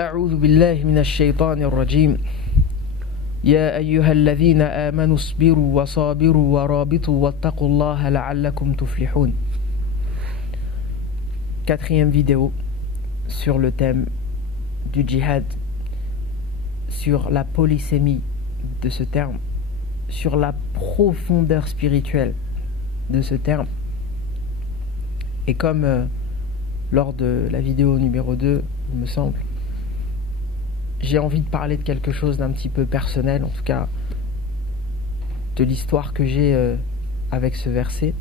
أعوذ بالله من الشيطان الرجيم يا أيها الذين آمنوا اصبروا وصابروا ورابطوا واتقوا الله لعلكم تفلحون. Quatrième vidéo sur le thème du djihad, sur la polysémie de ce terme, sur la profondeur spirituelle de ce terme. Et comme lors de la vidéo numéro 2, il me semble, j'ai envie de parler de quelque chose d'un petit peu personnel, en tout cas de l'histoire que j'ai avec ce verset.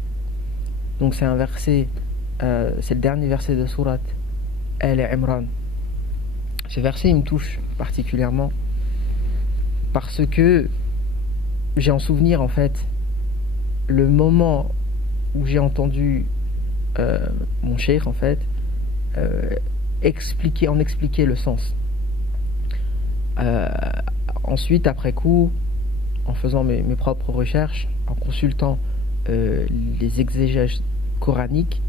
Donc c'est un verset, c'est le dernier verset de sourate Al-Imran. Ce verset il me touche particulièrement parce que j'ai en souvenir en fait le moment où j'ai entendu mon cheikh en fait expliquer le sens. Ensuite, après coup, en faisant mes propres recherches, en consultant les exégèses coraniques,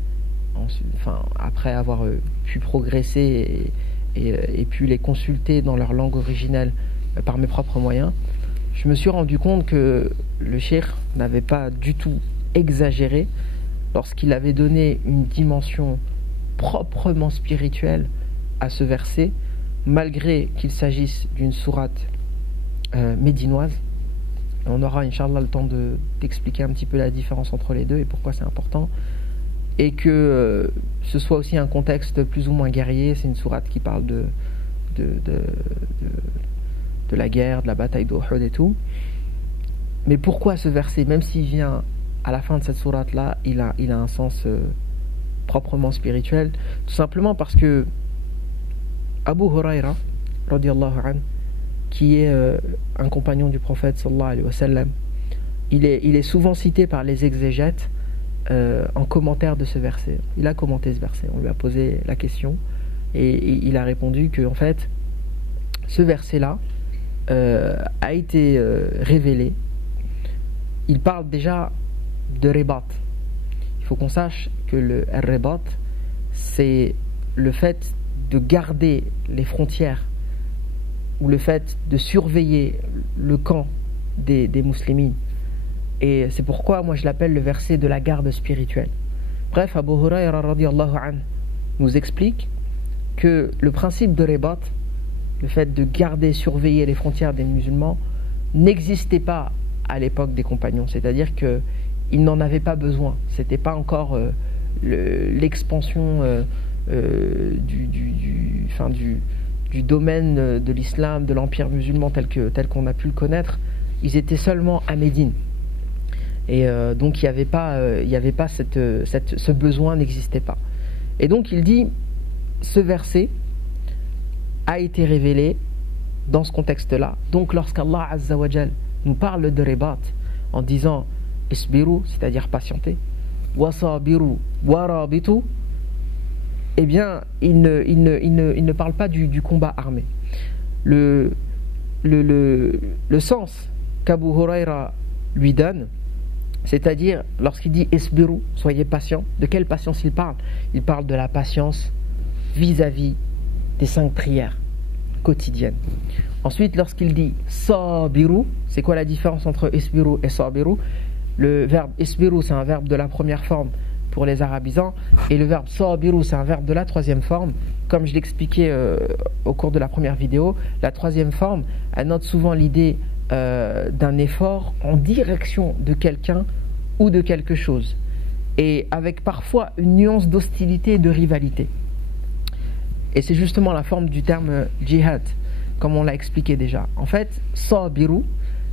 après avoir pu progresser et pu les consulter dans leur langue originelle par mes propres moyens, je me suis rendu compte que le cheikh n'avait pas du tout exagéré lorsqu'il avait donné une dimension proprement spirituelle à ce verset, malgré qu'il s'agisse d'une sourate médinoise. On aura Inch'Allah le temps d'expliquer un petit peu la différence entre les deux et pourquoi c'est important, et que ce soit aussi un contexte plus ou moins guerrier. C'est une sourate qui parle de la guerre, de la bataille d'Uhud et tout. Mais pourquoi ce verset, même s'il vient à la fin de cette sourate là, il a un sens proprement spirituel, tout simplement parce que Abu Huraira, radiyallahu anhu, qui est un compagnon du prophète sallallahu alayhi wa sallam, il est souvent cité par les exégètes en commentaire de ce verset. Il a commenté ce verset, on lui a posé la question et il a répondu que en fait ce verset-là a été révélé. Il parle déjà de ribat. Il faut qu'on sache que le ribat, c'est le fait de garder les frontières ou le fait de surveiller le camp des musulmans. Et c'est pourquoi moi je l'appelle le verset de la garde spirituelle. Bref, Abu Huraira radiyallahu anhu nous explique que le principe de ribat, le fait de garder, surveiller les frontières des musulmans, n'existait pas à l'époque des compagnons. C'est-à-dire qu'ils n'en avaient pas besoin. C'était pas encore l'expansion du domaine de l'islam, de l'empire musulman tel qu'on a pu le connaître. Ils étaient seulement à Médine. Et donc il n'y avait pas ce besoin n'existait pas. Et donc il dit, ce verset a été révélé dans ce contexte-là. Donc lorsqu'Allah Azza wa Jal nous parle de ribat en disant isbiru, c'est-à-dire patienter, wasabiru warabitu, eh bien il ne parle pas du combat armé. Le sens qu'Abu Huraira lui donne, c'est-à-dire lorsqu'il dit isbiru, soyez patient, de quelle patience il parle? Il parle de la patience vis-à-vis des 5 prières quotidiennes. Ensuite, lorsqu'il dit sabiru, c'est quoi la différence entre isbiru et sabiru? Le verbe isbiru, c'est un verbe de la première forme pour les arabisants, et le verbe sabiru, c'est un verbe de la troisième forme. Comme je l'expliquais au cours de la première vidéo, la troisième forme, elle note souvent l'idée d'un effort en direction de quelqu'un ou de quelque chose, et avec parfois une nuance d'hostilité et de rivalité. Et c'est justement la forme du terme djihad, comme on l'a expliqué déjà. En fait, sabiru,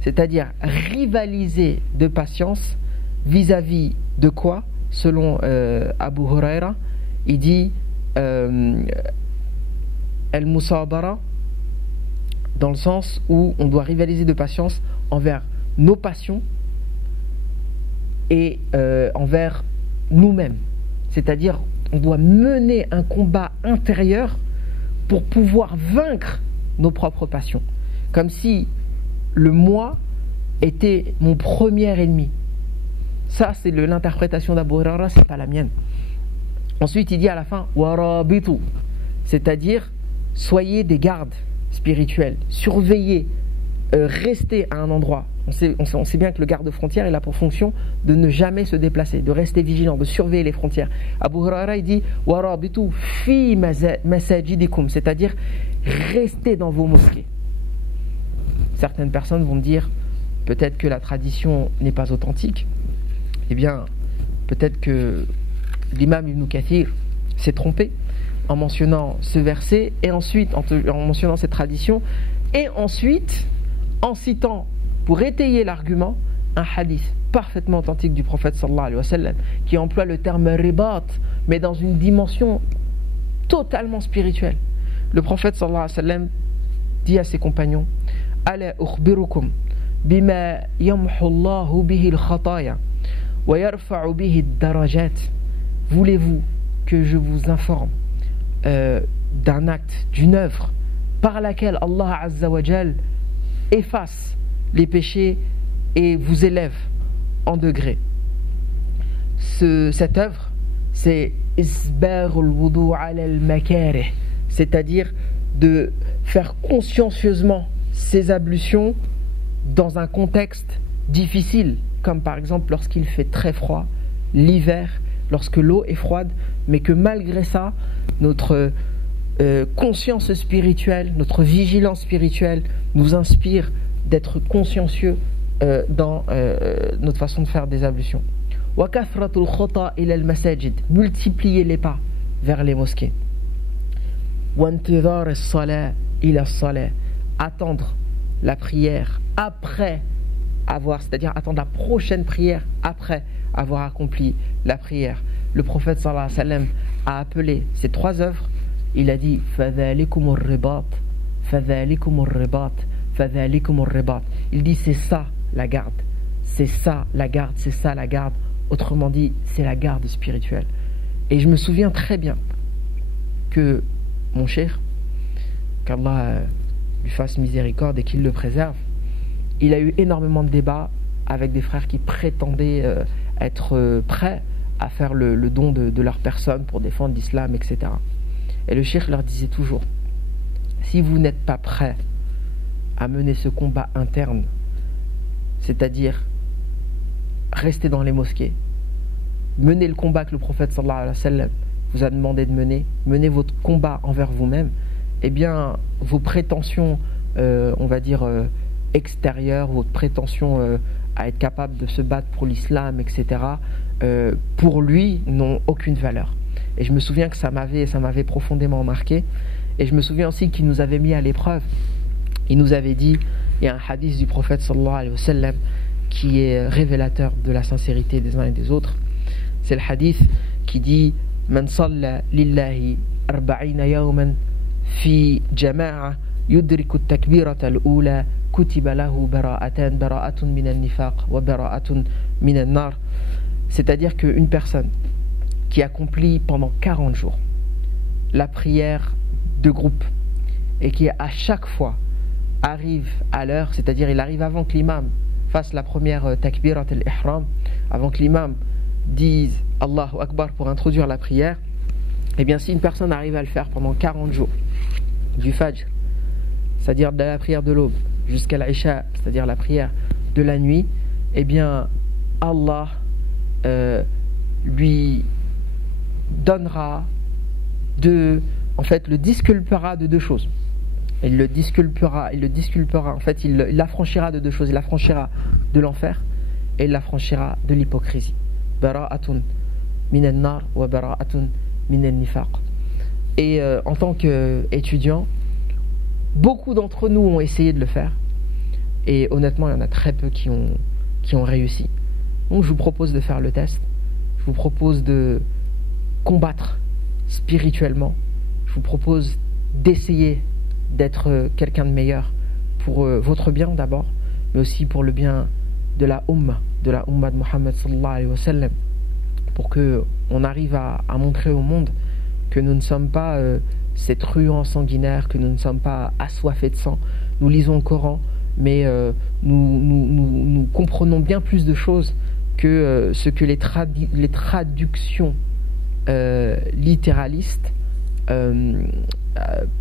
c'est-à-dire rivaliser de patience vis-à-vis de quoi? Selon Abu Huraira, il dit al-musabara, dans le sens où on doit rivaliser de patience envers nos passions et envers nous-mêmes. C'est-à-dire, on doit mener un combat intérieur pour pouvoir vaincre nos propres passions. Comme si le moi était mon premier ennemi. Ça, c'est l'interprétation d'Abu Huraira, c'est pas la mienne. Ensuite, il dit à la fin warabitu, c'est-à-dire soyez des gardes spirituels, surveillez, restez à un endroit. On sait bien que le garde-frontière est là pour fonction de ne jamais se déplacer, de rester vigilant, de surveiller les frontières. Abu Huraira il dit warabitu fi masajidikum, c'est-à-dire restez dans vos mosquées. Certaines personnes vont me dire peut-être que la tradition n'est pas authentique. Eh bien, peut-être que l'imam Ibn Kathir s'est trompé en mentionnant ce verset et ensuite en mentionnant cette tradition et ensuite en citant pour étayer l'argument un hadith parfaitement authentique du prophète sallallahu alayhi wa sallam qui emploie le terme ribat mais dans une dimension totalement spirituelle. Le prophète sallallahu alayhi wa sallam dit à ses compagnons ala ukhbirukum bima yamhu Allahu bihi al-khataya wa yarfa'u bihi ad-darajat. Voulez-vous que je vous informe d'un acte, d'une œuvre par laquelle Allah Azza wa Jal efface les péchés et vous élève en degrés. Cette œuvre, c'est isbarul wudu ala al-makarih, c'est-à-dire de faire consciencieusement ces ablutions dans un contexte difficile, comme par exemple lorsqu'il fait très froid, l'hiver, lorsque l'eau est froide, mais que malgré ça, notre conscience spirituelle, notre vigilance spirituelle nous inspire d'être consciencieux dans notre façon de faire des ablutions. Wa kathratul khata ila al-masajid, multiplier les pas vers les mosquées. Wa intidhar as-salat ila as-salat, attendre la prière après avoir, c'est-à-dire attendre la prochaine prière après avoir accompli la prière. Le prophète sallallahu alayhi wa sallam a appelé ces trois œuvres, il a dit fadhalikum ar-ribat, fadhalikum ar-ribat, fadhalikum ar-ribat. Il dit c'est ça la garde, c'est ça la garde, c'est ça la garde. Autrement dit, c'est la garde spirituelle. Et je me souviens très bien que mon cher, qu'Allah lui fasse miséricorde et qu'il le préserve, il a eu énormément de débats avec des frères qui prétendaient être prêts à faire le don de leur personne pour défendre l'islam, etc. Et le cheikh leur disait toujours, si vous n'êtes pas prêts à mener ce combat interne, c'est-à-dire rester dans les mosquées, menez le combat que le prophète sallallahu alayhi wa sallam vous a demandé de mener, menez votre combat envers vous-même, eh bien vos prétentions, on va dire extérieures, votre prétention à être capable de se battre pour l'islam, etc., pour lui n'ont aucune valeur. Et je me souviens que ça m'avait profondément marqué. Et je me souviens aussi qu'il nous avait mis à l'épreuve. Il nous avait dit, il y a un hadith du prophète sallallahu alayhi wa sallam qui est révélateur de la sincérité des uns et des autres. C'est le hadith qui dit Man salla lillahi arba'ina yawman fi jama'a yudriku at-takbirata al-ula kutiba lahu bara'atun min al-nifaq wa bara'atun min al-nar. C'est-à-dire qu'une personne qui accomplit pendant 40 jours la prière de groupe et qui à chaque fois arrive à l'heure, c'est-à-dire il arrive avant que l'imam fasse la première takbirat al-ihram, avant que l'imam dise Allahu Akbar pour introduire la prière, et bien si une personne arrive à le faire pendant 40 jours, du Fajr, c'est-à-dire de la prière de l'aube, jusqu'à l'Isha, c'est-à-dire la prière de la nuit, et bien Allah lui donnera le disculpera de deux choses. Il le disculpera, en fait, il l'affranchira de deux choses. Il l'affranchira de l'enfer et il l'affranchira de l'hypocrisie. Bara'atun minan nar wa bara'atun minan nifaq. Et en tant qu'étudiant, beaucoup d'entre nous ont essayé de le faire. Et honnêtement, il y en a très peu qui ont réussi. Donc je vous propose de faire le test. Je vous propose de combattre spirituellement. Je vous propose d'essayer d'être quelqu'un de meilleur pour votre bien d'abord, mais aussi pour le bien de la Ummah de Muhammad sallallahu alayhi wa sallam, pour qu'on arrive à montrer au monde que nous ne sommes pas ces truands sanguinaires, que nous ne sommes pas assoiffés de sang. Nous lisons le Coran, mais nous comprenons bien plus de choses que ce que les traductions littéralistes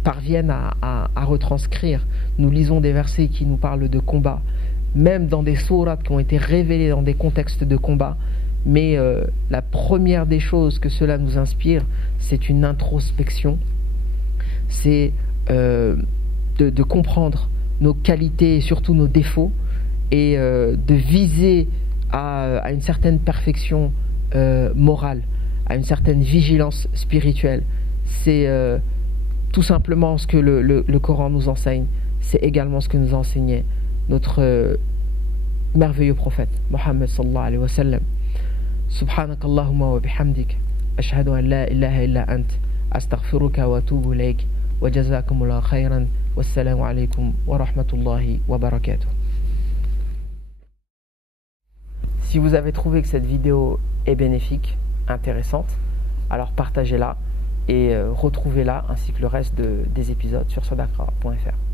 parviennent à retranscrire. Nous lisons des versets qui nous parlent de combat, même dans des sourates qui ont été révélées dans des contextes de combat. Mais la première des choses que cela nous inspire, c'est une introspection, c'est de comprendre nos qualités et surtout nos défauts, et de viser à une certaine perfection morale, à une certaine vigilance spirituelle. C'est tout simplement ce que le Coran nous enseigne. C'est également ce que nous enseignait notre merveilleux prophète Mohammed sallallahu alayhi wa sallam. Subhanakallahumma wa bihamdik, ashhadu an la ilaha illa ant, astaghfiruka wa atubu ilayk, wa jazakumullahu khayran, wassalamu alaykum wa rahmatullahi wa barakatuh. Si vous avez trouvé que cette vidéo est bénéfique, intéressante, alors partagez-la et retrouvez-la ainsi que le reste des épisodes sur sodakra.fr.